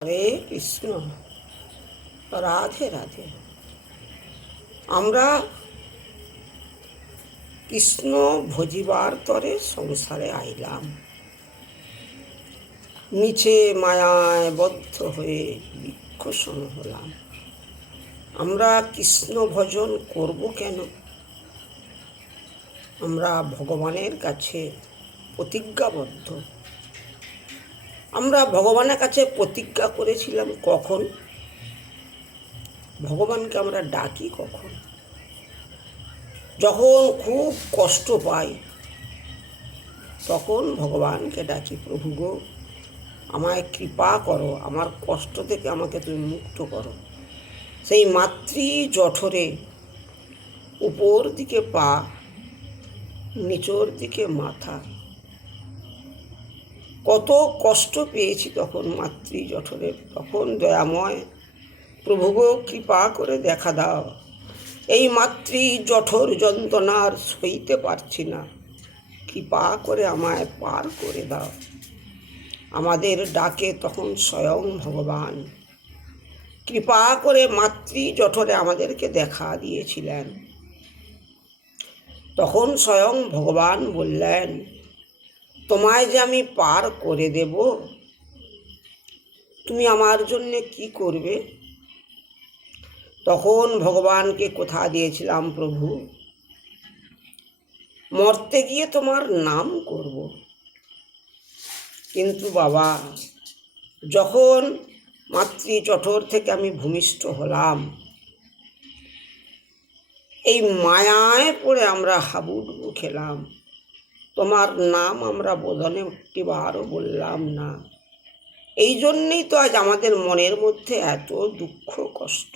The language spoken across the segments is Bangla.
হরে কৃষ্ণ, রাধে রাধে। আমরা কৃষ্ণ ভজিবার তরে সংসারে আইলাম, মিছে মায়ায় বদ্ধ হয়ে বৃক্ষসম হলাম। আমরা কৃষ্ণ ভজন করব কেন? আমরা ভগবানের কাছে প্রতিজ্ঞাবদ্ধ। আমরা ভগবানের কাছে প্রতিজ্ঞা করেছিলাম কখন? ভগবানকে আমরা ডাকি কখন? যখন খুব কষ্ট পাই তখন ভগবানকে ডাকি, প্রভু গো আমায় কৃপা করো, আমার কষ্ট থেকে আমাকে তুমি মুক্ত করো। সেই মাতৃ জঠরে উপর দিকে পা, নিচের দিকে মাথা, কত কষ্ট পেয়েছি তখন মাতৃ জঠরে। তখন দয়াময় প্রভু গো কৃপা করে দেখা দাও, এই মাতৃ জঠর যন্ত্রণার সইতে পারছি না, কৃপা করে আমায় পার করে দাও। আমাদের ডাকে তখন স্বয়ং ভগবান কৃপা করে মাতৃ জঠরে আমাদেরকে দেখা দিয়েছিলেন। তখন স্বয়ং ভগবান বললেন, তোমায় যে আমি পার করে দেব, তুমি আমার জন্যে কি করবে? তখন ভগবানকে কথা দিয়েছিলাম, প্রভু মরতে গিয়ে তোমার নাম করব। কিন্তু বাবা, যখন মাতৃ জঠর থেকে আমি ভূমিষ্ঠ হলাম, এই মায়ায় পড়ে আমরা হাবুডুবু খেলাম, তোমার নাম আমরা বোধনে একটিবারও বললাম না। এই জন্যেই তো আজ আমাদের মনের মধ্যে এত দুঃখ কষ্ট।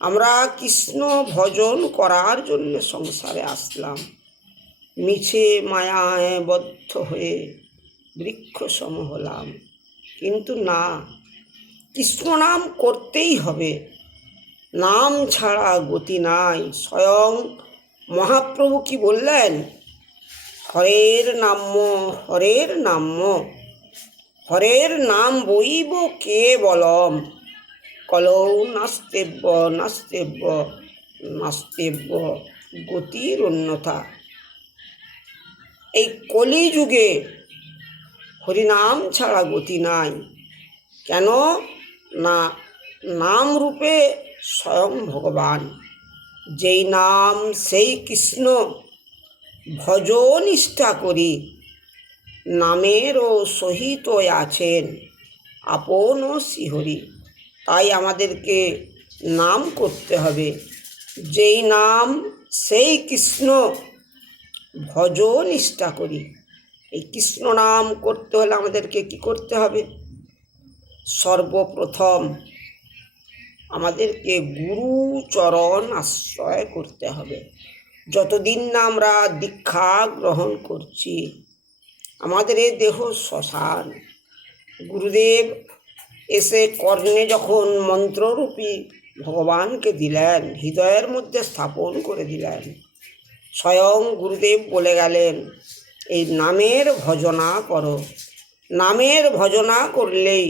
আমরা কৃষ্ণ ভজন করার জন্য সংসারে আসলাম, মিছে মায়ায় বদ্ধ হয়ে বৃক্ষসম হলাম। কিন্তু না, কৃষ্ণ নাম করতেই হবে, নাম ছাড়া গতি নাই। স্বয়ং মহাপ্রভু কি বললেন? হরের নাম্য, হরের নাম্য, হরের নাম বইব কেবলম, কলৌ নাস্তেব্য নাস্তেব্য নাস্তেব্য গতির অন্যথা। এই কলিযুগে হরিনাম ছাড়া গতি নাই। কেন না, নাম রূপে স্বয়ং ভগবান। যেই নাম সেই কৃষ্ণ, ভজ নিষ্ঠা করি, নামেরও সহিত আছেন আপন শ্রীহরি। তাই আমাদেরকে নাম করতে হবে। যেই নাম সেই কৃষ্ণ, ভজ নিষ্ঠা করি। এই কৃষ্ণ নাম করতে হলে আমাদেরকে কি করতে হবে? সর্বপ্রথম আমাদেরকে গুরুচরণ আশ্রয় করতে হবে। যতদিন না আমরা দীক্ষা গ্রহণ করছি, আমাদের এই দেহ শ্মশান। গুরুদেব এসে কর্ণে যখন মন্ত্ররূপী ভগবানকে দিলেন, হৃদয়ের মধ্যে স্থাপন করে দিলেন, স্বয়ং গুরুদেব বলে গেলেন, এই নামের ভজনা করো। নামের ভজনা করলেই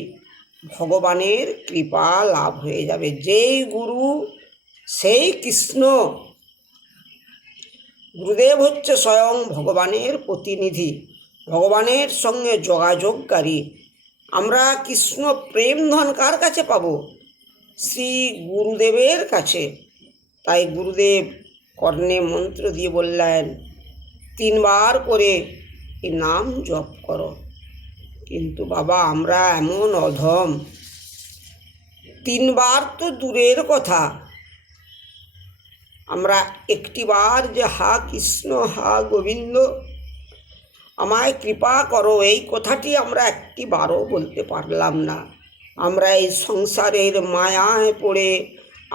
ভগবানের কৃপা লাভ হয়ে যাবে। যেই গুরু সেই কৃষ্ণ। গুরুদেব হচ্ছে স্বয়ং ভগবানের প্রতিনিধি, ভগবানের সঙ্গে যোগাযোগকারী। আমরা কৃষ্ণ প্রেম ধন কার কাছে পাবো? শ্রী গুরুদেবের কাছে। তাই গুরুদেব কর্ণে মন্ত্র দিয়ে বললেন, 3 বার করে এই নাম জপ করো। কিন্তু বাবা, আমরা এমন অধম, 3 বার তো দূরের কথা, আমরা একটিবার যে হা কৃষ্ণ হা গোবিন্দ আমায় কৃপা করো, এই কথাটি আমরা একটিবারও বলতে পারলাম না। আমরা এই সংসারের মায়ায় পড়ে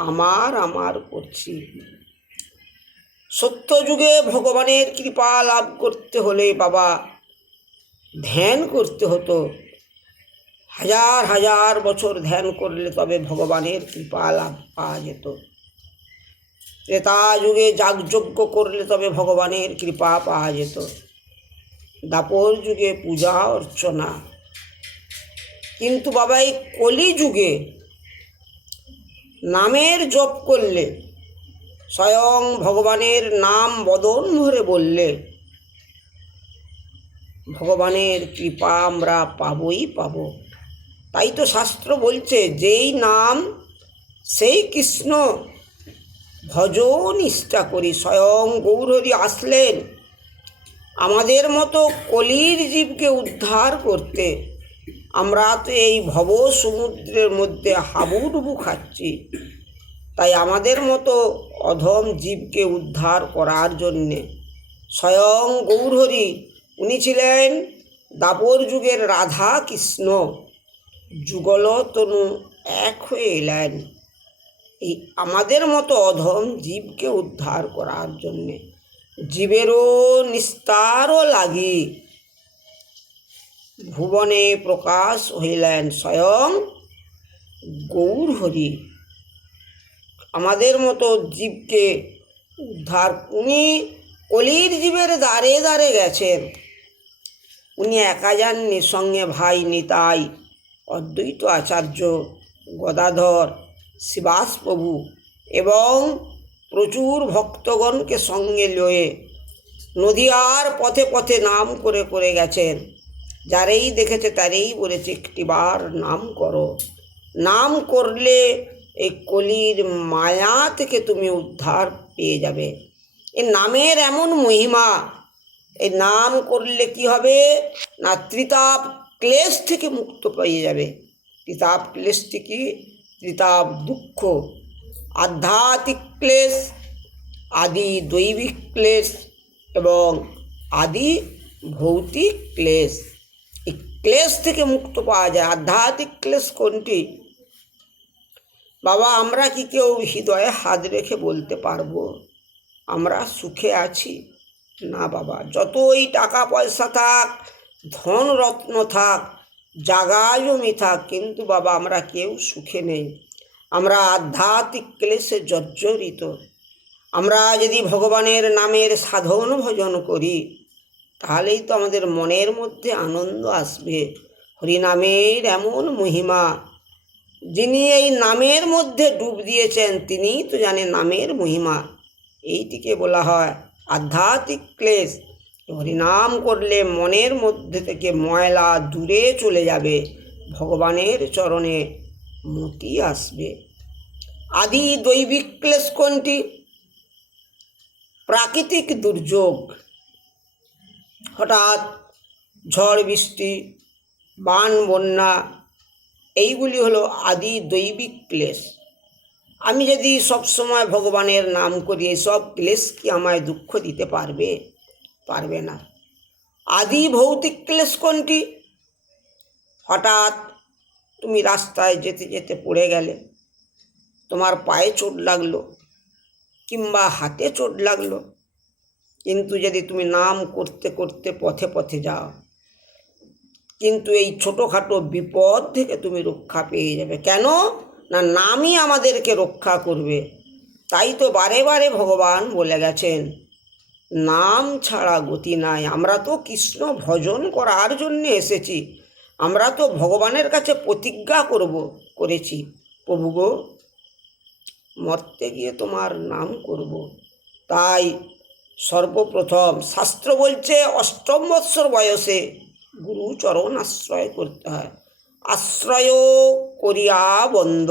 আমার আমার করছি। সত্যযুগে ভগবানের কৃপা লাভ করতে হলে বাবা ধ্যান করতে হতো। 1000 বছর ধ্যান করলে তবে ভগবানের কৃপা লাভ পাওয়া যেত। ত্রেতা যুগে যাগযজ্ঞ করলে তবে ভগবানের কৃপা পাওয়া যেত। দ্বাপর যুগে পূজা অর্চনা, কিন্তু বাবা এই কলিযুগে নামের জপ করলে, স্বয়ং ভগবানের নাম বদন ভরে বললে ভগবানের কৃপা আমরা পাবই পাব। তাই তো শাস্ত্র বলছে, যেই নাম সেই কৃষ্ণ ভজ নিষ্ঠা করি। স্বয়ং গৌরহরি আসলেন আমাদের মতো কলির জীবকে উদ্ধার করতে। আমরা তো এই ভব সমুদ্রের মধ্যে হাবুডুবু খাচ্ছি, তাই আমাদের মতো অধম জীবকে উদ্ধার করার জন্যে স্বয়ং গৌরহরি, উনি ছিলেন দ্বাপর যুগের রাধা কৃষ্ণ, যুগল তনু এক হয়ে এলেন এই আমাদের মতো অধম জীবকে উদ্ধার করার জন্যে। জীবেরও নিস্তারও লাগি ভুবনে প্রকাশ হইলেন স্বয়ং গৌরহরি। আমাদের মতো জীবকে উদ্ধার, উনি কলির জীবের দ্বারে দ্বারে গেছেন। উনি একা যাননি, সঙ্গে ভাই নিতাই, অদ্বৈত আচার্য, গদাধর, শিবাস প্রভু এবং প্রচুর ভক্তগণকে সঙ্গে লয়ে নদিয়ার পথে পথে নাম করে করে গেছেন। যারেই দেখেছে তারেই বলেছে, একটিবার নাম করো, নাম করলে এই কলির মায়া থেকে তুমি উদ্ধার পেয়ে যাবে। এই নামের এমন মহিমা, এই নাম করলে কি হবে না, ত্রিতাপ ক্লেশ থেকে মুক্ত পেয়ে যাবে। ত্রিতাপ ক্লেশটি কি? ত্রিতাপ দুঃখ, আধ্যাত্মিক ক্লেশ, আদি দৈবিক ক্লেশ এবং আদি ভৌতিক ক্লেশ। এই ক্লেশ থেকে মুক্ত পাওয়া যায়। আধ্যাত্মিক ক্লেশ কোনটি? বাবা, আমরা কি কেউ হৃদয়ে হাত রেখে বলতে পারবো আমরা সুখে আছি? না বাবা, যতই টাকা পয়সা থাক, ধন রত্ন থাক, জাগা জমি থাক, কিন্তু বাবা আমরা কেউ সুখে নেই। আমরা আধ্যাত্মিক ক্লেশে জর্জরিত। আমরা যদি ভগবানের নামের সাধন ভজন করি, তাহলেই তো আমাদের মনের মধ্যে আনন্দ আসবে। হরিনামের এমন মহিমা, যিনি এই নামের মধ্যে ডুব দিয়েছেন তিনিই তো জানেন নামের মহিমা। এইটিকে বলা হয় আধ্যাত্মিক ক্লেশ। হরিনাম করলে মনের মধ্যে থেকে ময়লা দূরে চলে যাবে, ভগবানের চরণে মতি আসবে। আদি দৈবিক ক্লেশ কোনটি? প্রাকৃতিক দুর্যোগ, হঠাৎ ঝড় বৃষ্টি, বান বন্যা, এইগুলি হলো আদি দৈবিক ক্লেশ। আমি যদি সবসময় ভগবানের নাম করি, এসব ক্লেশ কি আমায় দুঃখ দিতে পারবে? পারবে না। আদি ভৌতিক ক্লেশ কোনটি? হঠাৎ তুমি রাস্তায় যেতে যেতে পড়ে গেলে, তোমার পায়ে চোট লাগলো কিংবা হাতে চোট লাগলো, কিন্তু যদি তুমি নাম করতে করতে পথে পথে যাও, কিন্তু এই ছোটোখাটো বিপদ থেকে তুমি রক্ষা পেয়ে যাবে। কেন না, নামই আমাদেরকে রক্ষা করবে। তাই তো বারে বারে ভগবান বলে গেছেন, নাম ছাড়া গতি নাই। আমরা তো কৃষ্ণ ভজন করার জন্য এসেছি, আমরা তো ভগবানের কাছে প্রতিজ্ঞা করেছি, প্রভু গো, মরতে গিয়ে তোমার নাম করব। তাই সর্বপ্রথম শাস্ত্র বলছে 8 বৎসর বয়সে গুরুচরণ আশ্রয় করতে হয়। আশ্রয় করিয়া বন্ধ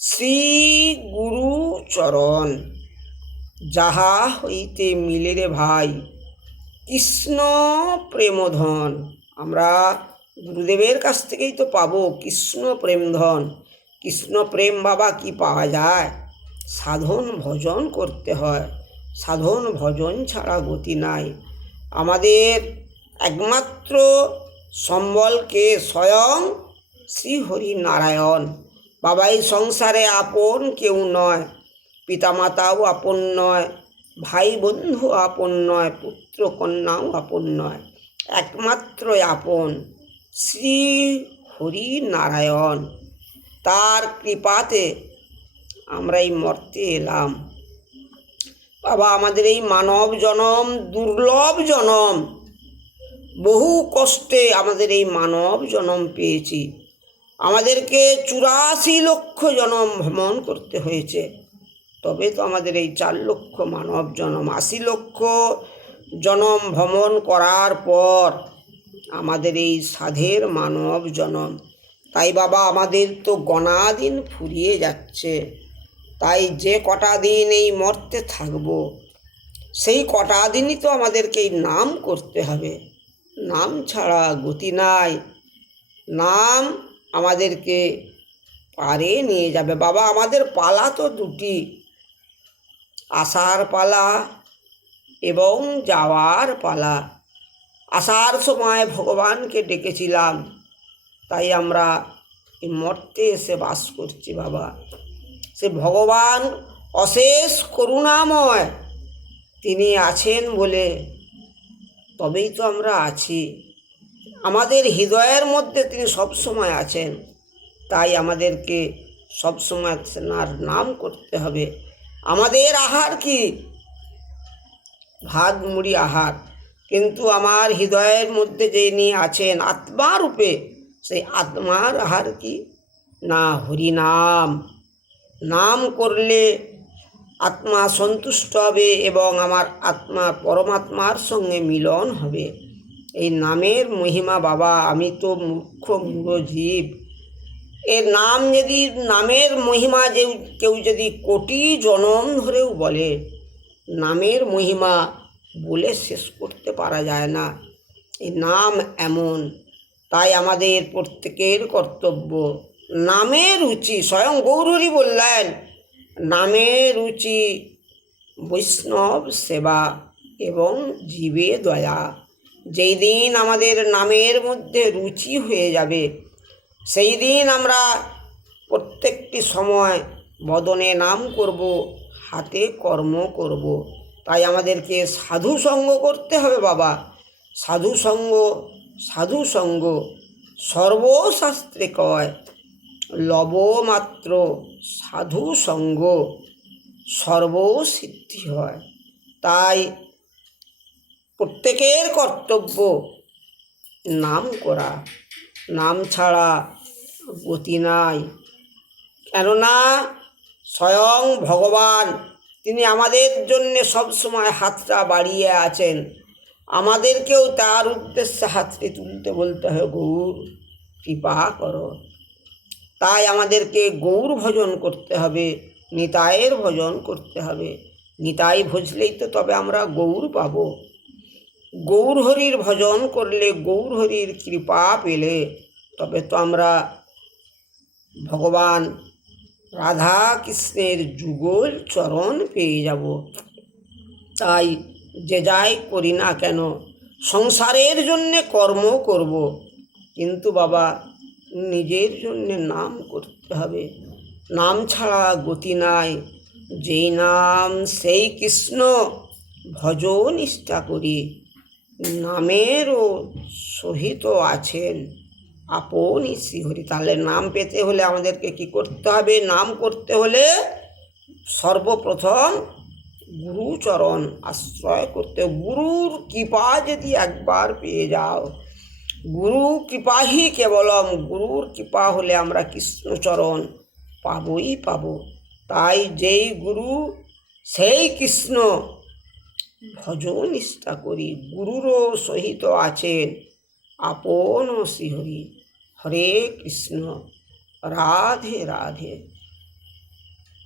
শ্রী গুরুচরণ, যাহা হইতে মিলে রে ভাই কৃষ্ণ প্রেমধন। আমরা গুরুদেবের কাছ থেকেই তো পাবো কৃষ্ণ প্রেমধন। কৃষ্ণ প্রেম বাবা কি পাওয়া যায়? সাধন ভজন করতে হয়। সাধন ভজন ছাড়া গতি নাই। আমাদের একমাত্র সম্বলকে স্বয়ং শ্রী হরি নারায়ণ। বাবা, এই সংসারে আপন কেউ নয়, পিতামাতাও আপন নয়, ভাই বন্ধু আপন নয়, পুত্র কন্যাও আপন নয়। একমাত্র আপন শ্রী হরি নারায়ণ। তার কৃপাতে আমরা এই মর্তে এলাম। বাবা, আমাদের এই মানব জনম দুর্লভ জনম, বহু কষ্টে আমাদের এই মানব জন্ম পেয়েছি। আমাদেরকে 84 লক্ষ জন্ম ভ্রমণ করতে হয়েছে, তবে তো আমাদের এই 4 লক্ষ মানব জন্ম। 80 লক্ষ জন্ম ভ্রমণ করার পর আমাদের এই সাধের মানব জন্ম। তাই বাবা আমাদের তো গণা দিন ফুরিয়ে যাচ্ছে। তাই যে কটা দিন এই মর্তে থাকব, সেই কটা দিনই তো আমাদেরকে এই নাম করতে হবে। নাম ছাড়া গতি নাই। নাম আমাদেরকে পারে নিয়ে যাবে। বাবা আমাদের পালা তো দুটি, আসার পালা এবং যাওয়ার পালা। আসার সময় ভগবানকে ডেকেছিলাম, তাই আমরা এই মর্তে এসে বাস করছি। বাবা সে ভগবান অশেষ করুণাময়, তিনি আছেন বলে তবেই তো আমরা আছি। আমাদের হৃদয়ের মধ্যে তিনি সবসময় আছেন, তাই আমাদেরকে সবসময় তার নাম করতে হবে। আমাদের আহার কি? ভাত মুড়ি আহার, কিন্তু আমার হৃদয়ের মধ্যে যিনি আছেন আত্মা রূপে, সেই আত্মার আহার কি? না হরিনাম। নাম করলে আত্মা সন্তুষ্ট হবে এবং আমার আত্মা পরমাত্মার সঙ্গে মিলন হবে। এই নামের মহিমা বাবা, আমি তো মূর্খ মূঢ় জীব। এর নাম যদি, নামের মহিমা যে কেউ যদি কোটি জনম ধরেও বলে, নামের মহিমা বলে শেষ করতে পারা যায় না। এই নাম এমন, তাই আমাদের প্রত্যেকের কর্তব্য নামে রুচি। স্বয়ং গৌরহরি বললেন, নামে রুচি বৈষ্ণব সেবা এবং জীবে দয়া। যেই দিন আমাদের নামের মধ্যে রুচি হয়ে যাবে, সেই দিন আমরা প্রত্যেকটি সময় বদনে নাম করব, হাতে কর্ম করব। তাই আমাদেরকে সাধু সঙ্গ করতে হবে বাবা। সাধু সঙ্গ, সাধু সঙ্গ সর্বশাস্ত্রে কয়, লবমাত্র সাধু সঙ্গ সর্বসিদ্ধি হয়। তাই প্রত্যেকের কর্তব্য নাম করা। নাম ছাড়া গতি নাই। কেননা স্বয়ং ভগবান তিনি আমাদের জন্যে সবসময় হাতটা বাড়িয়ে আছেন। আমাদেরকেও তার উদ্দেশ্যে হাতটি তুলতে বলতে হয়, গৌর কৃপা করো। তাই আমাদেরকে গৌর ভজন করতে হবে, নিতাইয়ের ভজন করতে হবে। নিতাই ভজলেই তো তবে আমরা গৌর পাব। গৌর হরির ভজন করলে, গৌর হরির কৃপা পেলে তবে তো আমরা ভগবান রাধা কৃষ্ণের যুগল চরণ পেয়ে যাব। তাই যে যাই করি না কেন, সংসারের জন্যে কর্ম করব, কিন্তু বাবা নিজের জন্যে নাম করতে হবে। নাম ছাড়া গতি নাই। যেই নাম সেই কৃষ্ণ, ভজ নিষ্ঠা করি। নামেরও সহিত আছেন আপনি শ্রীহরি। তাহলে নাম পেতে হলে আমাদেরকে কি করতে হবে? নাম করতে হলে সর্বপ্রথম গুরুচরণ আশ্রয় করতে। গুরুর কৃপা যদি একবার পেয়ে যাও, গুরু কৃপাহি কেবলম, গুরুর কৃপা হলে আমরা কৃষ্ণচরণ পাবই পাব। তাই যেই গুরু সেই কৃষ্ণ, ভজ নিষ্ঠা করি। গুরুরও সহিত আছেন আপন শ্রীহরি। হরে কৃষ্ণ, রাধে রাধে।